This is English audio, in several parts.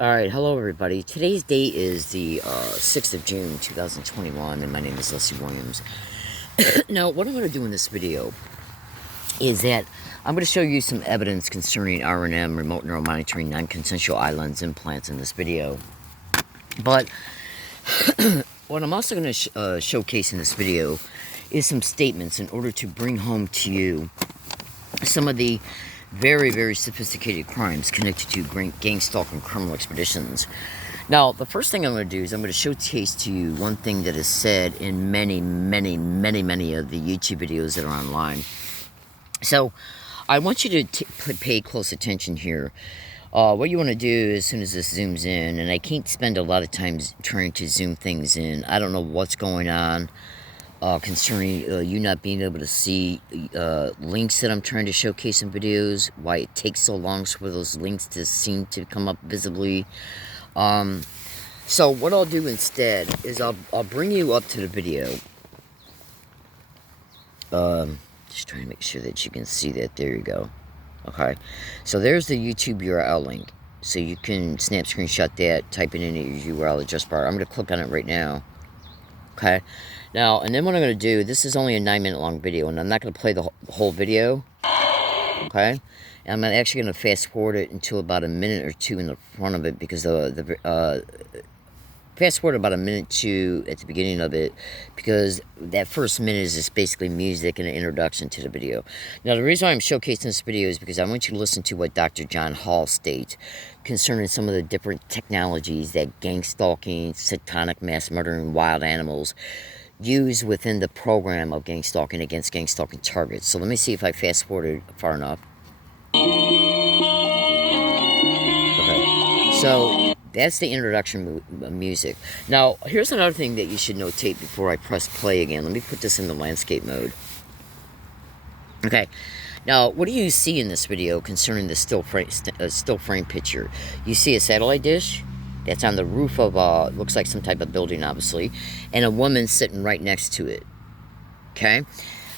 Alright, hello everybody. Today's date is the 6th of June 2021, and my name is Leslie Williams. Now, what I'm going to do in this video is that I'm going to show you some evidence concerning RNM, remote neural monitoring, non-consensual eye lens implants in this video. But what I'm also going to showcase in this video is some statements in order to bring home to you some of the very, very sophisticated crimes connected to gang stalking criminal expeditions. Now, the first thing I'm going to do is I'm going to showcase to you one thing that is said in many of the YouTube videos that are online. So, I want you to pay close attention here. What you want to do as soon as this zooms in, and I can't spend a lot of time trying to zoom things in. I don't know what's going on. Concerning you not being able to see links that I'm trying to showcase in videos, why it takes so long for those links to seem to come up visibly. So what I'll do instead is I'll bring you up to the video. Just trying to make sure that you can see that. There you go. Okay, so there's the YouTube URL link. So you can snap screenshot that, type it in your URL address bar. I'm going to click on it right now. Okay, now, and then what I'm going to do, this is only a 9-minute long video, and I'm not going to play the whole video, okay, and I'm actually going to fast forward it until about a minute or two in the front of it, because fast forward about a minute or two at the beginning of it, because that first minute is just basically music and an introduction to the video. Now, the reason why I'm showcasing this video is because I want you to listen to what Dr. John Hall states concerning some of the different technologies that gang stalking, satanic mass murdering wild animals use within the program of gang stalking against gang stalking targets. So let me see if I fast forwarded far enough. Okay, so that's the introduction music. Now, here's another thing that you should notate before I press play again. Let me put this in the landscape mode. Okay, now, what do you see in this video concerning the still frame picture? You see a satellite dish that's on the roof of, looks like some type of building, obviously, and a woman sitting right next to it. Okay,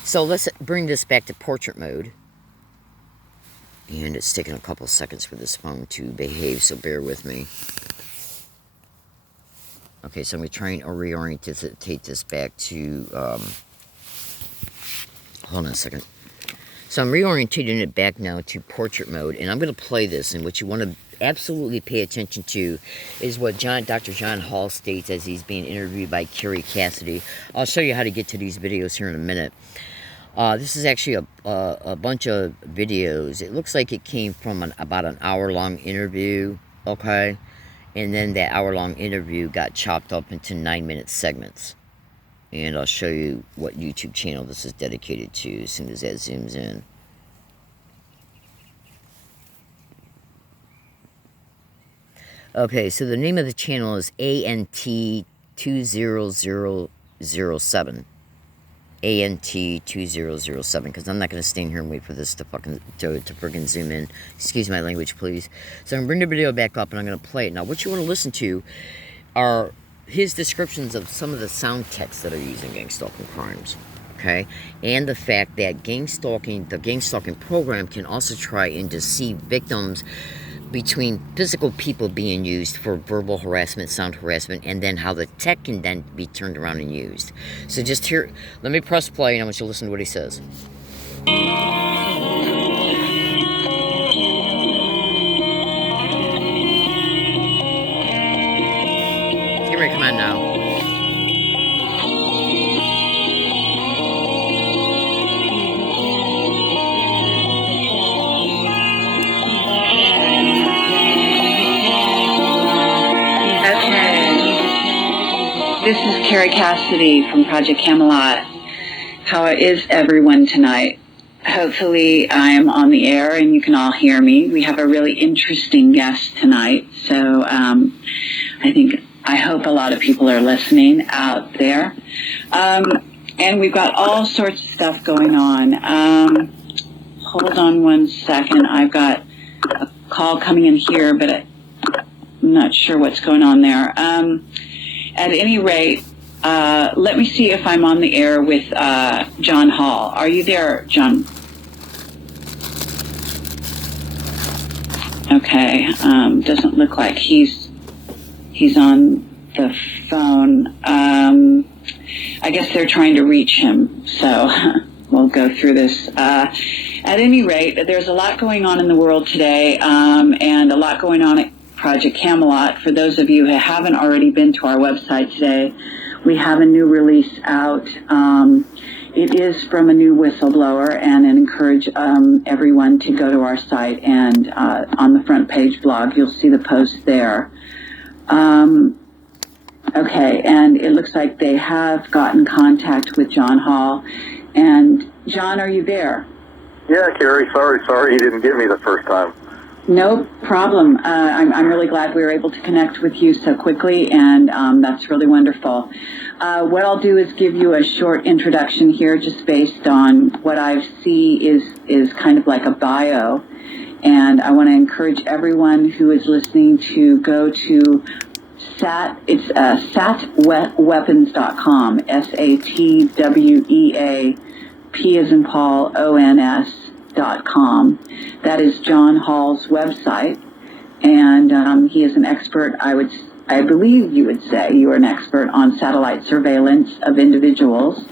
so let's bring this back to portrait mode. And it's taking a couple seconds for this phone to behave, so bear with me. Okay, so I'm going to try and reorientate this back to, hold on a second. So I'm reorientating it back now to portrait mode, and I'm going to play this, and what you want to absolutely pay attention to is what Dr. John Hall states as he's being interviewed by Kerry Cassidy. I'll show you how to get to these videos here in a minute. This is actually a bunch of videos. It looks like it came from about an hour-long interview, okay? And then that hour-long interview got chopped up into 9-minute segments. And I'll show you what YouTube channel this is dedicated to as soon as that zooms in. Okay, so the name of the channel is ANT20007. ANT2007, because I'm not going to stand here and wait for this to freaking zoom in. Excuse my language, please. So I'm going to bring the video back up, and I'm going to play it. Now, what you want to listen to are his descriptions of some of the sound texts that are used in gang stalking crimes, okay? And the fact that the gang stalking program can also try and deceive victims between physical people being used for verbal harassment, sound harassment, and then how the tech can then be turned around and used. So just here, let me press play, and I want you to listen to what he says. Get ready, come on now. This is Kerry Cassidy from Project Camelot. How is everyone tonight? Hopefully I am on the air and you can all hear me. We have a really interesting guest tonight, so I hope a lot of people are listening out there. And we've got all sorts of stuff going on. Hold on one second. I've got a call coming in here, but I'm not sure what's going on there. At any rate, let me see if I'm on the air with John Hall. Are you there, John? Okay, doesn't look like he's on the phone. I guess they're trying to reach him, so we'll go through this. At any rate, there's a lot going on in the world today, and a lot going on at Project Camelot. For those of you who haven't already been to our website today, we have a new release out. It is from a new whistleblower, and I encourage everyone to go to our site, and on the front page blog, you'll see the post there. Okay, and it looks like they have gotten contact with John Hall. And John, are you there? Yeah, Carrie, sorry you didn't get me the first time. No problem. I'm really glad we were able to connect with you so quickly, and that's really wonderful. What I'll do is give you a short introduction here, just based on what I see is kind of like a bio. And I want to encourage everyone who is listening to go to satweapons.com, SATWEAP as in Paul, ONS.com. That is John Hall's website, and he is an expert. I believe you would say you are an expert on satellite surveillance of individuals,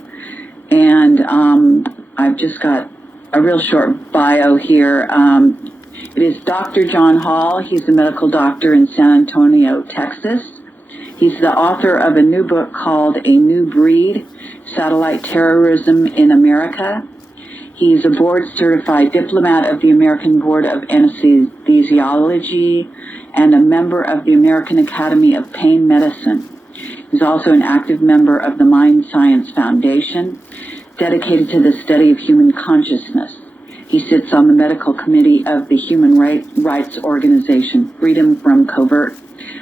and I've just got a real short bio here. It is Dr. John Hall. He's a medical doctor in San Antonio, Texas. He's the author of a new book called A New Breed, Satellite Terrorism in America. He's a board-certified diplomat of the American Board of Anesthesiology and a member of the American Academy of Pain Medicine. He's also an active member of the Mind Science Foundation, dedicated to the study of human consciousness. He sits on the medical committee of the human rights organization Freedom from Covert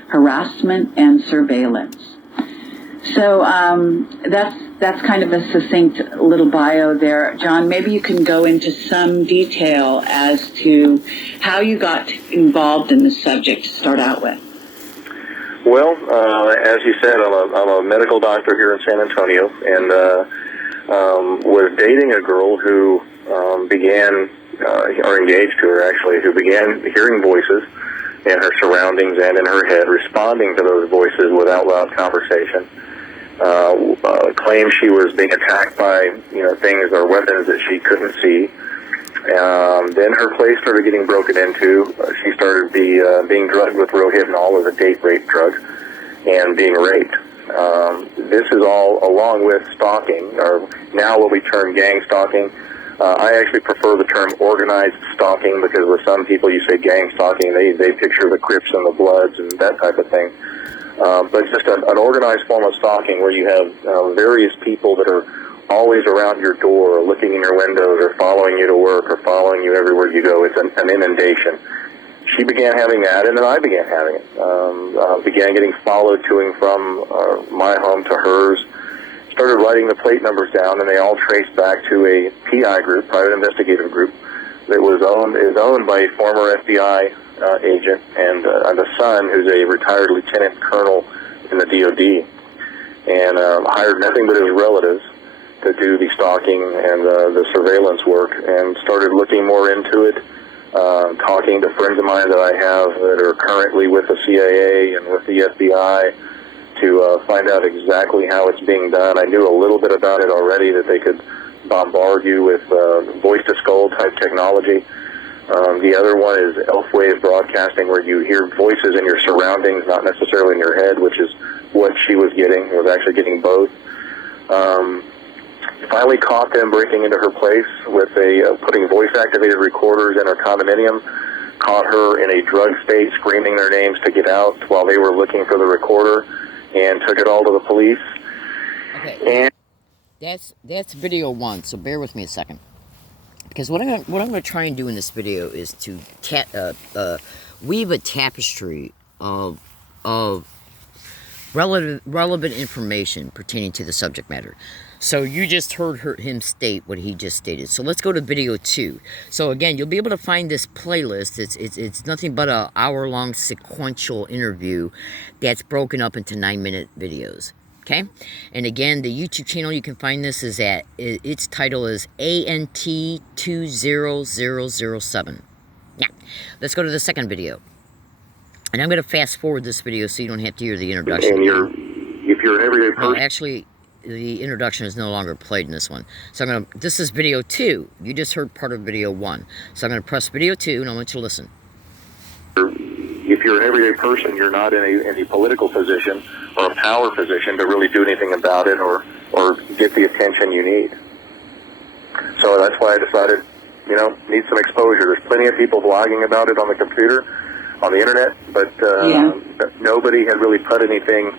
Harassment and Surveillance. So that's kind of a succinct little bio there. John, maybe you can go into some detail as to how you got involved in the subject to start out with. Well, as you said, I'm a medical doctor here in San Antonio, and was dating a girl who began, or engaged to her actually, who began hearing voices in her surroundings and in her head, responding to those voices with out loud conversation. Claimed she was being attacked by things or weapons that she couldn't see. Then her place started getting broken into. She started being drugged with Rohypnol as a date rape drug and being raped. This is all along with stalking, or now what we term gang stalking. I actually prefer the term organized stalking, because with some people you say gang stalking, they picture the Crips and the Bloods and that type of thing. But just an organized form of stalking where you have various people that are always around your door, or looking in your windows, or following you to work, or following you everywhere you go. It's an inundation. She began having that, and then I began having it. Began getting followed to and from my home to hers. Started writing the plate numbers down, and they all traced back to a PI group, private investigative group, that is owned by a former FBI agent and a son who's a retired lieutenant colonel in the DOD, and hired nothing but his relatives to do the stalking and the surveillance work, and started looking more into it, talking to friends of mine that I have that are currently with the CIA and with the FBI to find out exactly how it's being done. I knew a little bit about it already, that they could bombard you with voice-to-skull type technology. The other one is Elfwave broadcasting, where you hear voices in your surroundings, not necessarily in your head, which is what she was getting. Was actually getting both. Finally caught them breaking into her place with putting voice-activated recorders in her condominium. Caught her in a drug state, screaming their names to get out while they were looking for the recorder, and took it all to the police. Okay. And that's video one. So bear with me a second, because what I'm going to try and do in this video is to weave a tapestry of relevant information pertaining to the subject matter. So you just heard him state what he just stated. So let's go to video 2. So again, you'll be able to find this playlist. It's nothing but an hour-long sequential interview that's broken up into 9-minute videos. Okay? And again, the YouTube channel you can find this is its title is ANT20007. Yeah. Let's go to the second video. And I'm going to fast forward this video so you don't have to hear the introduction. And if you're an everyday person... No, actually, the introduction is no longer played in this one. So I'm going to... This is video 2. You just heard part of video 1. So I'm going to press video 2, and I want you to listen. If you're an everyday person, you're not in a political position or a power position to really do anything about it or get the attention you need. So that's why I decided, need some exposure. There's plenty of people blogging about it on the computer, on the internet, but nobody had really put anything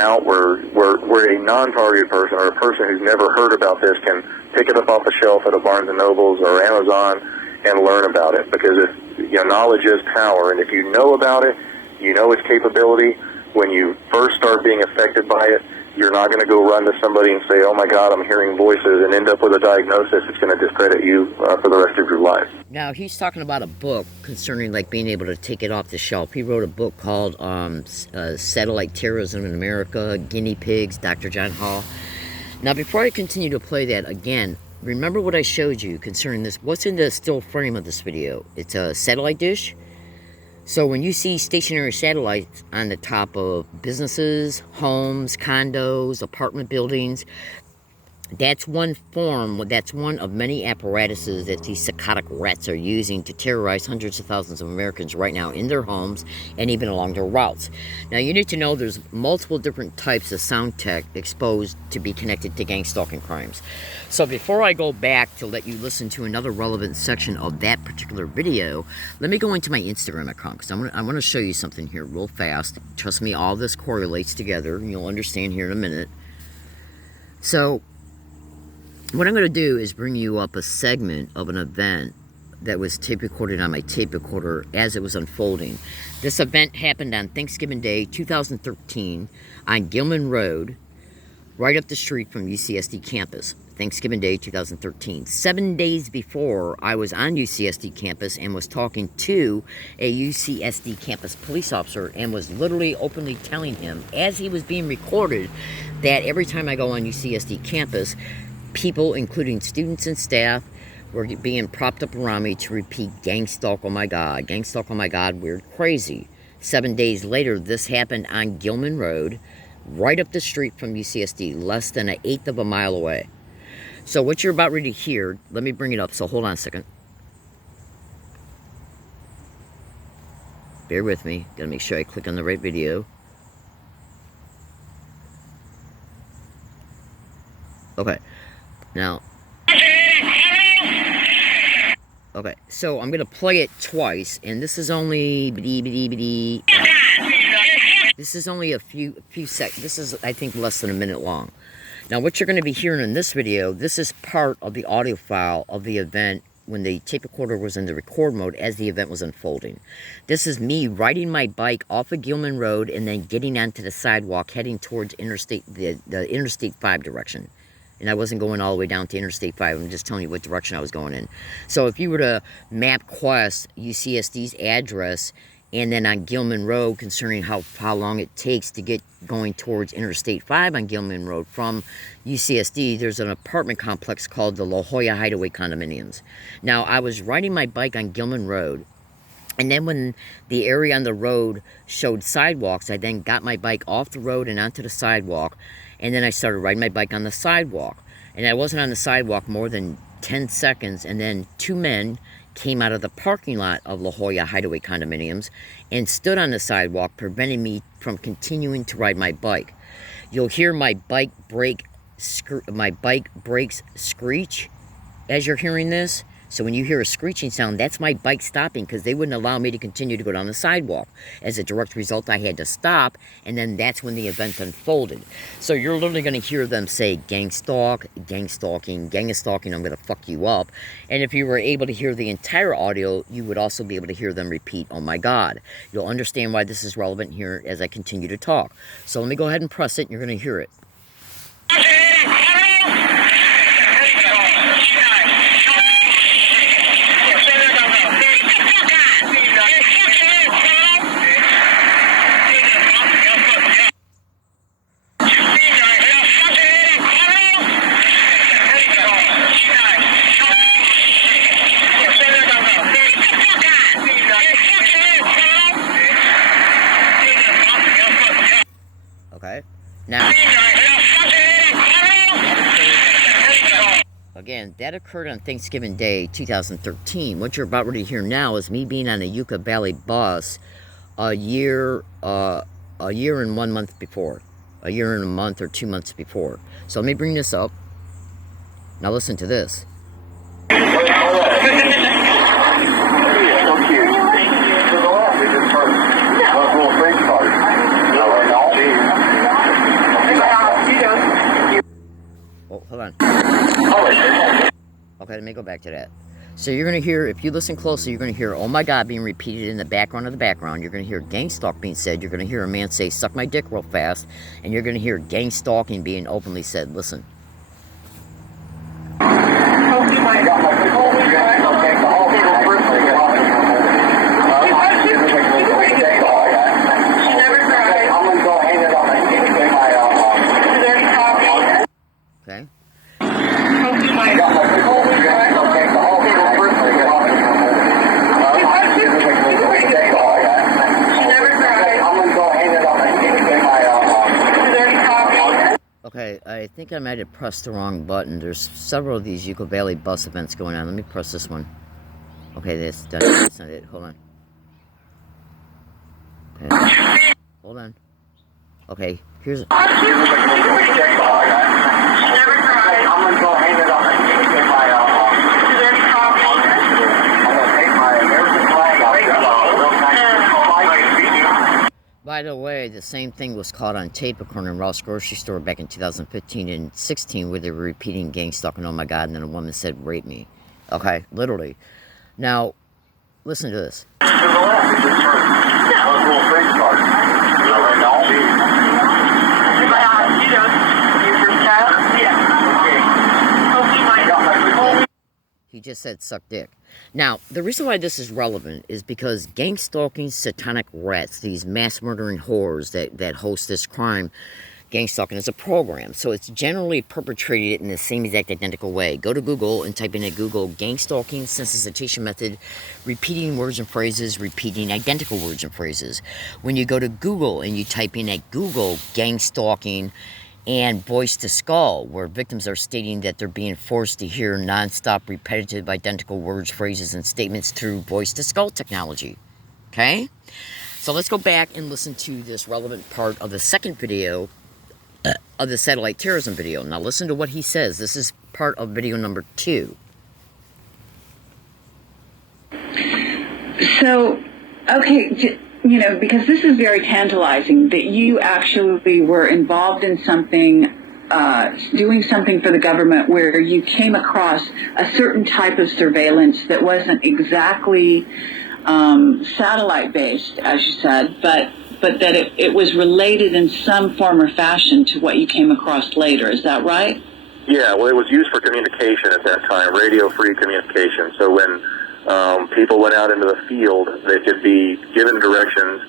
out where a non-targeted person or a person who's never heard about this can pick it up off the shelf at a Barnes & Nobles or Amazon and learn about it. Because knowledge is power, and if you know about it, you know its capability. When you first start being affected by it, you're not going to go run to somebody and say, oh my God, I'm hearing voices, and end up with a diagnosis that's going to discredit you for the rest of your life. Now, he's talking about a book concerning being able to take it off the shelf. He wrote a book called Satellite Terrorism in America, Guinea Pigs, Dr. John Hall. Now, before I continue to play that, again, remember what I showed you concerning this. What's in the still frame of this video? It's a satellite dish. So when you see stationary satellites on the top of businesses, homes, condos, apartment buildings, that's one of many apparatuses that these psychotic rats are using to terrorize hundreds of thousands of Americans right now in their homes and even along their routes. Now, you need to know there's multiple different types of sound tech exposed to be connected to gang stalking crimes. So before I go back to let you listen to another relevant section of that particular video, let me go into my Instagram account, because I want to show you something here real fast. Trust me, all this correlates together, and you'll understand here in a minute. So what I'm going to do is bring you up a segment of an event that was tape recorded on my tape recorder as it was unfolding. This event happened on Thanksgiving Day 2013 on Gilman Road, right up the street from UCSD campus. Thanksgiving Day 2013. 7 days before, I was on UCSD campus and was talking to a UCSD campus police officer and was literally openly telling him, as he was being recorded, that every time I go on UCSD campus, people, including students and staff, were being propped up around me to repeat, gang stalk, oh my God, gang stalk, oh my God, weird, crazy. 7 days later, this happened on Gilman Road, right up the street from UCSD, less than 1/8 of a mile away. So what you're about ready to hear, let me bring it up, so hold on a second. Bear with me, gotta make sure I click on the right video. Okay, now, okay, so I'm gonna play it twice, and this is only this is only a few seconds. This is, I think, less than a minute long. Now, what you're going to be hearing in this video, this is part of the audio file of the event when the tape recorder was in the record mode as the event was unfolding. This is me riding my bike off of Gilman Road and then getting onto the sidewalk heading towards the Interstate 5 direction. And I wasn't going all the way down to Interstate 5. I'm just telling you what direction I was going in. So if you were to map Quest UCSD's address and then on Gilman Road, concerning how long it takes to get going towards Interstate 5 on Gilman Road from UCSD, there's an apartment complex called the La Jolla Hideaway Condominiums. Now, I was riding my bike on Gilman Road, and then when the area on the road showed sidewalks, I then got my bike off the road and onto the sidewalk, and then I started riding my bike on the sidewalk. And I wasn't on the sidewalk more than 10 seconds, and then two men came out of the parking lot of La Jolla Hideaway Condominiums and stood on the sidewalk, preventing me from continuing to ride my bike. You'll hear my bike brakes screech as you're hearing this. So when you hear a screeching sound, that's my bike stopping, because they wouldn't allow me to continue to go down the sidewalk. As a direct result, I had to stop, and then that's when the event unfolded. So you're literally going to hear them say, gang stalk, gang stalking, gang is stalking, I'm going to fuck you up. And if you were able to hear the entire audio, you would also be able to hear them repeat, oh my God. You'll understand why this is relevant here as I continue to talk. So let me go ahead and press it, and you're going to hear it. Okay? Now, again, that occurred on Thanksgiving Day, 2013. What you're about ready to hear now is me being on a Yucca Valley bus a year and 1 month before. A year and a month or 2 months before. So let me bring this up. Now listen to this. Oh, hold on. Okay, let me go back to that. So you're going to hear, if you listen closely, you're going to hear, oh my God, being repeated in the background of the background. You're going to hear gang stalk being said. You're going to hear a man say, suck my dick real fast. And you're going to hear gang stalking being openly said. Listen. Okay. Okay, I think I might have pressed the wrong button. There's several of these Yucca Valley bus events going on. Let me press this one. Okay, that's not it. Hold on. Okay. Hold on. Okay, here's... By the way, the same thing was caught on tape occurring in Ross grocery store back in 2015 and 16 where they were repeating gang stalking, oh my God, and then a woman said, rape me. Okay, literally. Now, listen to this. He just said suck dick. Now, the reason why this is relevant is because gang stalking satanic rats, these mass murdering whores that host this crime, gang stalking is a program. So it's generally perpetrated in the same exact identical way. Go to Google and type in at Google gang stalking sensitization method, repeating words and phrases, repeating identical words and phrases. When you go to Google and you type in at Google gang stalking and voice to skull, where victims are stating that they're being forced to hear nonstop, repetitive, identical words, phrases, and statements through voice to skull technology. Okay? So let's go back and listen to this relevant part of the second video of the satellite terrorism video. Now listen to what he says. This is part of video number 2. So, okay, you know, because this is very tantalizing that you actually were involved in something, doing something for the government where you came across a certain type of surveillance that wasn't exactly satellite-based, as you said, but that it was related in some form or fashion to what you came across later. Is that right? Yeah, well, it was used for communication at that time, radio-free communication. So when people went out into the field, they could be given directions.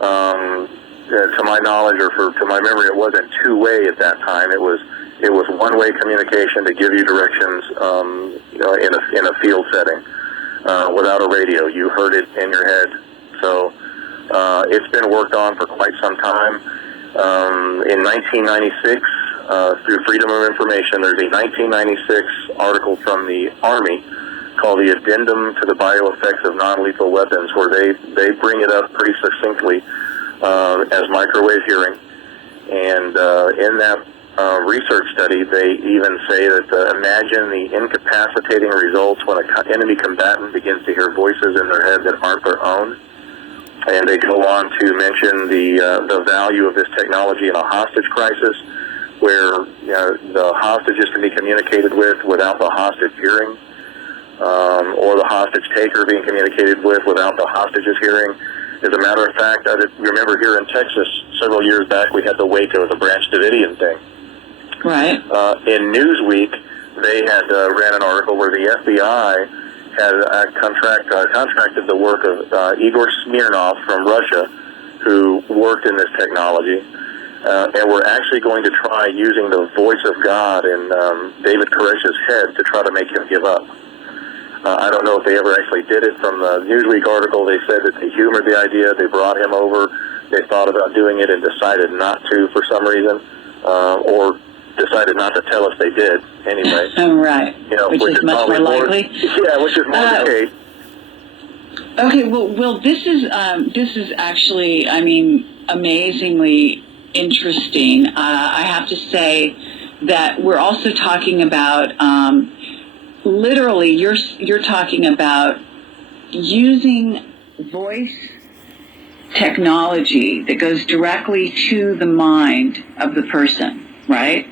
To my knowledge, or to my memory, it wasn't two-way at that time. It was one-way communication to give you directions in a field setting without a radio. You heard it in your head. So it's been worked on for quite some time. In 1996, through Freedom of Information, there's a 1996 article from the Army called the Addendum to the Bioeffects of Non-Lethal Weapons, where they bring it up pretty succinctly as microwave hearing. And in that research study, they even say that imagine the incapacitating results when an enemy combatant begins to hear voices in their head that aren't their own. And they go on to mention the value of this technology in a hostage crisis, where the hostages can be communicated with without the hostage hearing, or the hostage taker being communicated with without the hostages hearing. As a matter of fact, I remember here in Texas several years back, we had the Waco, the Branch Davidian thing. Right. In Newsweek, they had ran an article where the FBI had contracted the work of Igor Smirnov from Russia, who worked in this technology, and were actually going to try using the voice of God in David Koresh's head to try to make him give up. I don't know if they ever actually did it. From the Newsweek article, they said that they humored the idea. They brought him over they thought about doing it and decided not to for some reason, or decided not to tell us they did anyway. Right. You know, which is much more likely. Yeah, which is more the case. Okay, well, this is actually, I mean, amazingly interesting. I have to say that we're also talking about, literally, you're talking about using voice technology that goes directly to the mind of the person, right?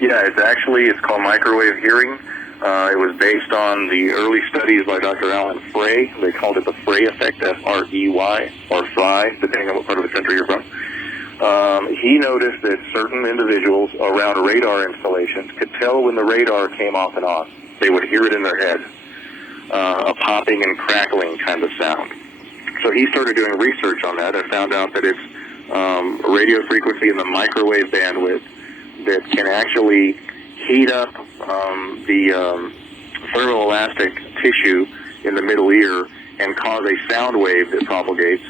Yeah, it's called microwave hearing. It was based on the early studies by Dr. Alan Frey. They called it the Frey effect, F-R-E-Y, or Fry, depending on what part of the country you're from. He noticed that certain individuals around radar installations could tell when the radar came off and on. They would hear it in their head, a popping and crackling kind of sound. So he started doing research on that and found out that it's a radio frequency in the microwave bandwidth that can actually heat up the thermoelastic tissue in the middle ear and cause a sound wave that propagates,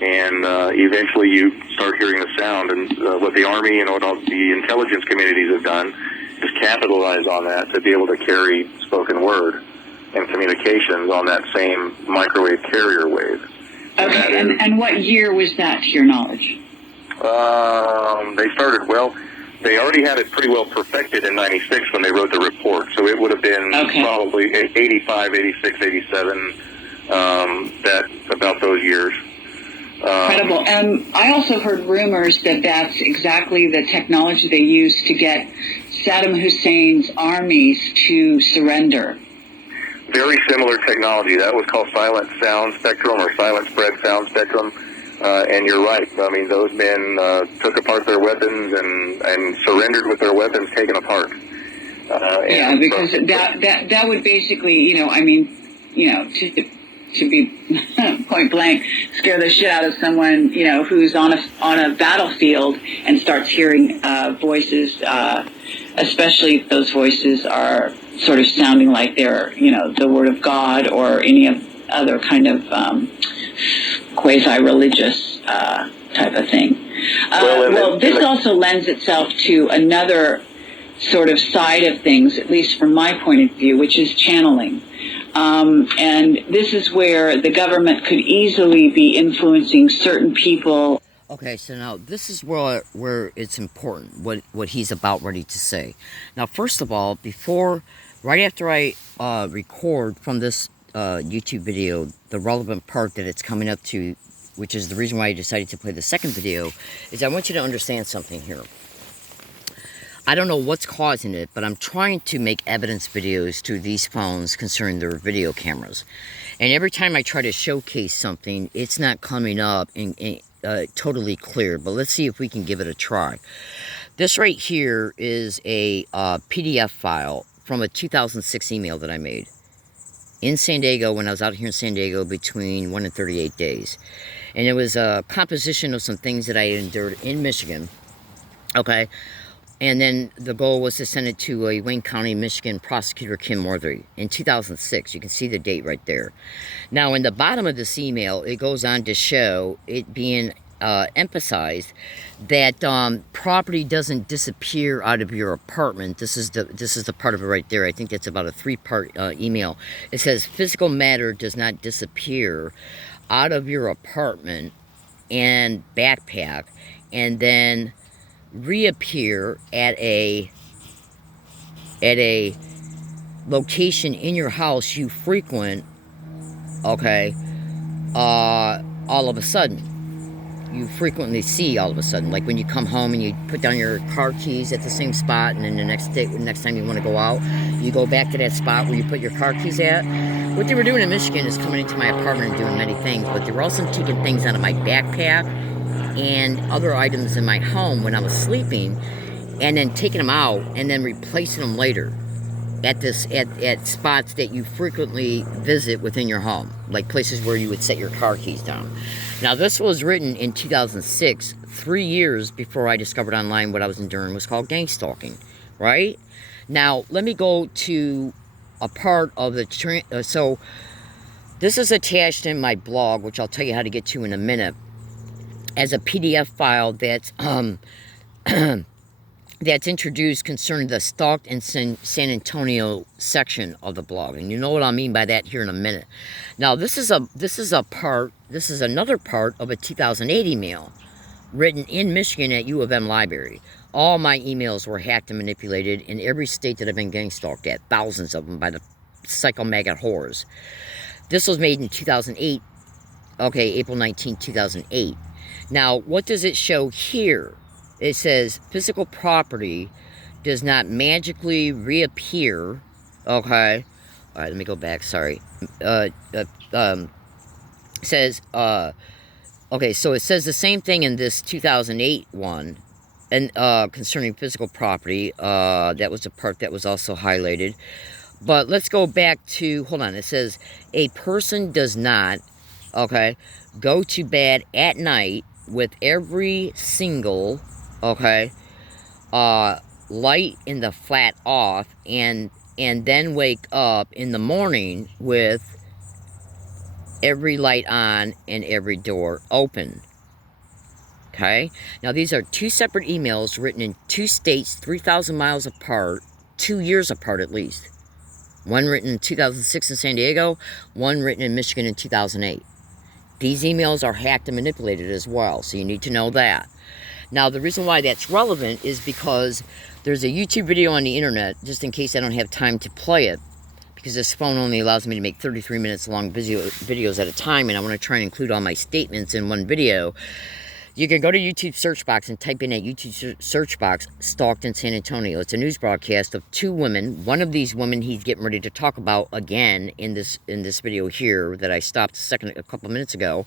and eventually you start hearing the sound. And what the Army and what all the intelligence communities have done is capitalize on that to be able to carry spoken word and communications on that same microwave carrier wave. Okay, and what year was that, to your knowledge? They already had it pretty well perfected in 96 when they wrote the report, so it would have been probably 85, 86, 87, about those years. Incredible. I also heard rumors that that's exactly the technology they used to get Saddam Hussein's armies to surrender. Very similar technology. That was called silent sound spectrum or silent spread sound spectrum. And you're right. I mean, those men took apart their weapons and surrendered with their weapons taken apart. Yeah, because that would basically, to be point blank, scare the shit out of someone, who's on a battlefield and starts hearing voices, especially if those voices are sort of sounding like they're, the word of God or any other kind of quasi-religious type of thing. This also lends itself to another sort of side of things, at least from my point of view, which is channeling. And this is where the government could easily be influencing certain people. Okay, so now this is where it's important, what he's about ready to say. Now, first of all, right after I record from this YouTube video, the relevant part that it's coming up to, which is the reason why I decided to play the second video, is I want you to understand something here. I don't know what's causing it, but I'm trying to make evidence videos to these phones concerning their video cameras. And every time I try to showcase something, it's not coming up in totally clear. But let's see if we can give it a try. This right here is a PDF file from a 2006 email that I made in San Diego when I was out here in San Diego between 1 and 38 days. And it was a composition of some things that I endured in Michigan. Okay. And then the goal was to send it to a Wayne County, Michigan prosecutor, Kim Worthy, in 2006. You can see the date right there. Now, in the bottom of this email, it goes on to show it being emphasized that property doesn't disappear out of your apartment. This is the part of it right there. I think that's about a 3-part email. It says physical matter does not disappear out of your apartment and backpack, and then reappear at a location in your house you frequent, okay, all of a sudden. You frequently see all of a sudden, like when you come home and you put down your car keys at the same spot, and then the next time you want to go out, you go back to that spot where you put your car keys at. What they were doing in Michigan is coming into my apartment and doing many things, but they were also taking things out of my backpack and other items in my home when I was sleeping, and then taking them out and then replacing them later at spots that you frequently visit within your home, like places where you would set your car keys down. Now, this was written in 2006, 3 years before I discovered online what I was enduring was called gang stalking, right? Now, let me go to a part of the so this is attached in my blog, which I'll tell you how to get to in a minute. as a PDF file that's that's introduced concerning the Stockton San Antonio section of the blog, and you know what I mean by that here in a minute. Now, this is another part of a 2008 email written in Michigan at U of M library. All my emails were hacked and manipulated in every state that I've been gang stalked at, thousands of them by the psycho maggot whores. This was made in 2008. Okay, April 19, 2008. Now, what does it show here? It says physical property does not magically reappear. Okay. All right, let me go back. Sorry. Says, okay, so it says the same thing in this 2008 one, and concerning physical property. That was the part that was also highlighted. But let's go back to, hold on, it says a person does not, okay, go to bed at night with every single, okay, light in the flat off, and then wake up in the morning with every light on and every door open. Okay, now these are two separate emails written in two states 3,000 miles apart, 2 years apart at least. One written in 2006 in San Diego, one written in Michigan in 2008. These emails are hacked and manipulated as well, so you need to know that. Now, the reason why that's relevant is because there's a YouTube video on the internet, just in case I don't have time to play it, because this phone only allows me to make 33 minutes long videos at a time, and I want to try and include all my statements in one video. You can go to YouTube search box and type in at YouTube search box, Stalked in San Antonio. It's a news broadcast of two women. One of these women he's getting ready to talk about again in this video here that I stopped a couple minutes ago.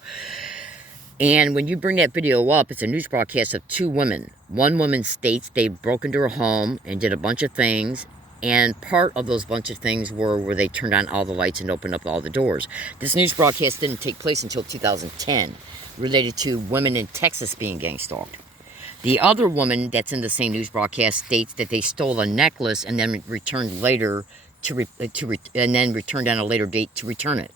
And when you bring that video up, it's a news broadcast of two women. One woman states they broke into her home and did a bunch of things. And part of those bunch of things were where they turned on all the lights and opened up all the doors. This news broadcast didn't take place until 2010, related to women in Texas being gang stalked. The other woman that's in the same news broadcast states that they stole a necklace and then returned later and then returned on a later date to return it.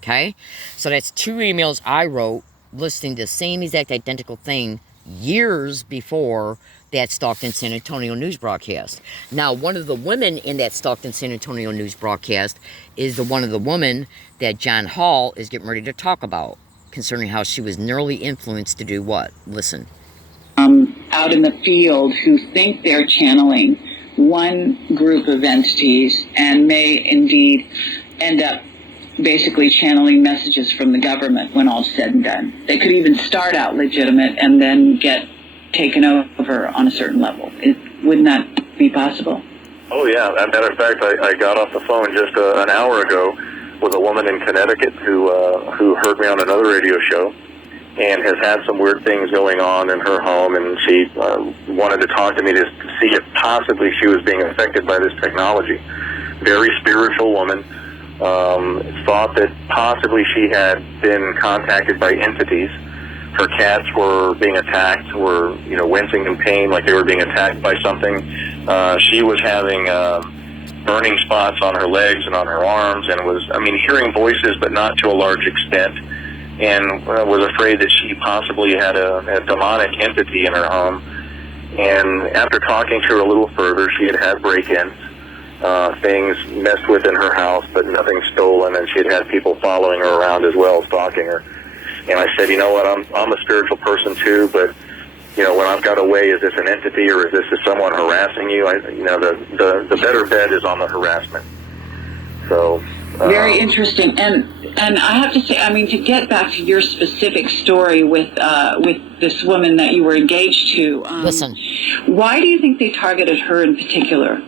Okay, so that's two emails I wrote listing the same exact identical thing years before that Stockton San Antonio news broadcast. Now, one of the women in that Stockton San Antonio news broadcast is one of the women that John Hall is getting ready to talk about, concerning how she was neurally influenced to do what? Listen. Out in the field who think they're channeling one group of entities and may indeed end up basically channeling messages from the government when all's said and done. They could even start out legitimate and then get taken over on a certain level. Wouldn't that be possible? Oh, yeah. As a matter of fact, I got off the phone just an hour ago with a woman in Connecticut who heard me on another radio show and has had some weird things going on in her home, and she wanted to talk to me to see if possibly she was being affected by this technology. Very spiritual woman. Thought that possibly she had been contacted by entities. Her cats were being attacked, were wincing in pain like they were being attacked by something. She was having burning spots on her legs and on her arms, and was, hearing voices, but not to a large extent, and was afraid that she possibly had a demonic entity in her home. And after talking to her a little further, she had break-ins. Things messed with in her house, but nothing stolen, and she had people following her around as well, stalking her. And I said, you know what, I'm a spiritual person too, but when I've got away, is this an entity or is this someone harassing you? The better bet is on the harassment. So very interesting, and I have to say, to get back to your specific story with this woman that you were engaged to. Listen, why do you think they targeted her in particular?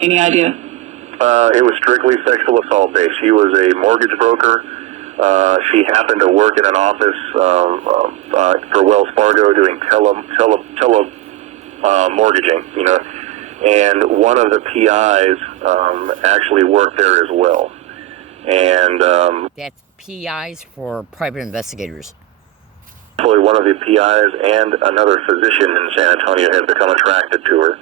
Any idea? It was strictly sexual assault based. She was a mortgage broker. She happened to work in an office for Wells Fargo doing tele mortgaging, and one of the PIs actually worked there as well. And that's PIs for private investigators. Actually, one of the PIs and another physician in San Antonio had become attracted to her.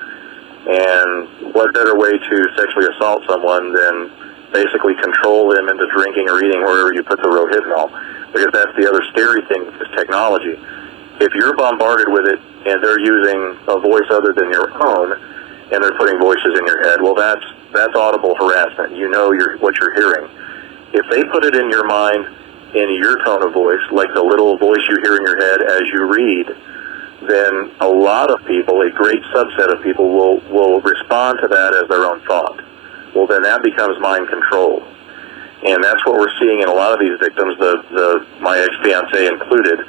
And what better way to sexually assault someone than basically control them into drinking or eating wherever you put the Rohypnol. because that's the other scary thing with this technology. If you're bombarded with it and they're using a voice other than your own, and they're putting voices in your head, well, that's audible harassment. You know what you're hearing. If they put it in your mind in your tone of voice, like the little voice you hear in your head as you read, then a lot of people, a great subset of people, will respond to that as their own thought. Well, then that becomes mind control. And that's what we're seeing in a lot of these victims, my ex-fiancée included,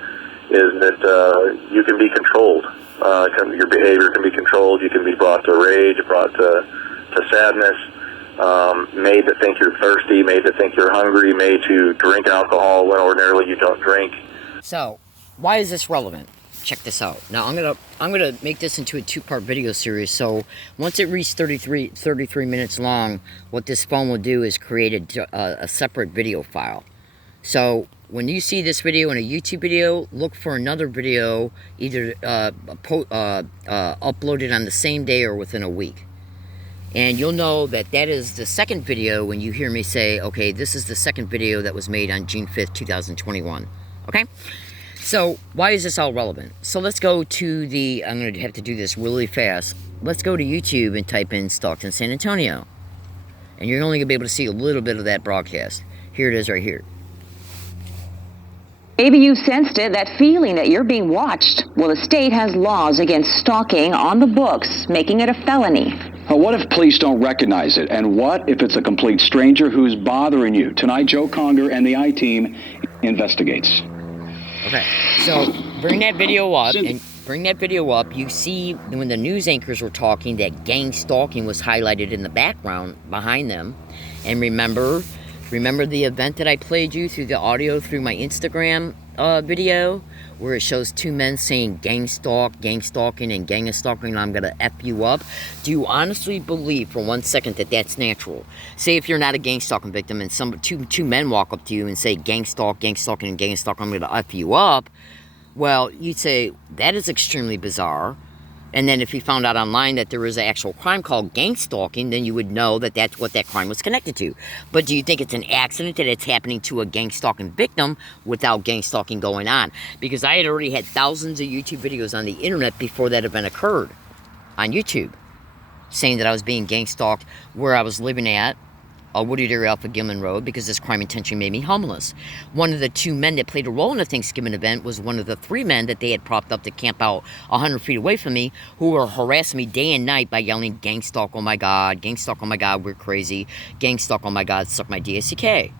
is that you can be controlled. Your behavior can be controlled. You can be brought to rage, brought to sadness, made to think you're thirsty, made to think you're hungry, made to drink alcohol when ordinarily you don't drink. So, why is this relevant? Check this out. Now, I'm gonna make this into a 2-part video series. So, once it reaches 33 minutes long, what this phone will do is create a separate video file. So, when you see this video in a YouTube video, look for another video, either uploaded on the same day or within a week. And you'll know that that is the second video when you hear me say, okay, this is the second video that was made on June 5th, 2021. Okay? So, why is this all relevant? So, let's go to I'm going to have to do this really fast. Let's go to YouTube and type in Stockton, San Antonio. And you're only going to be able to see a little bit of that broadcast. Here it is right here. Maybe you sensed it, that feeling that you're being watched. Well, the state has laws against stalking on the books, making it a felony. Well, what if police don't recognize it? And what if it's a complete stranger who's bothering you? Tonight, Joe Conger and the I-Team investigates. Okay, so bring that video up, you see when the news anchors were talking that gang stalking was highlighted in the background behind them. And remember the event that I played you through the audio through my Instagram video, where it shows 2 men saying gang stalking, and gang is stalking, and I'm gonna F you up? Do you honestly believe for 1 second that that's natural? Say if you're not a gang stalking victim and two men walk up to you and say gang stalking, and gang stalking, I'm gonna F you up. Well, you'd say, that is extremely bizarre. And then if you found out online that there is an actual crime called gang stalking, then you would know that that's what that crime was connected to. But do you think it's an accident that it's happening to a gang stalking victim without gang stalking going on? Because I had already had thousands of YouTube videos on the internet before that event occurred on YouTube, saying that I was being gang stalked where I was living at, Wooded area off of Gilman Road, because this crime intentionally made me homeless. One of the 2 men that played a role in the Thanksgiving event was one of the 3 men that they had propped up to camp out 100 feet away from me, who were harassing me day and night by yelling, gang stalk, oh my God, we're crazy, gang stalk, oh my God, suck my DSCK.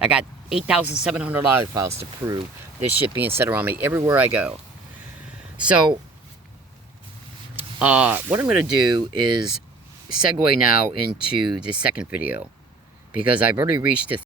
I got 8,700 audio files to prove this shit being said around me everywhere I go. So, what I'm going to do is segue now into the second video, because I've already reached the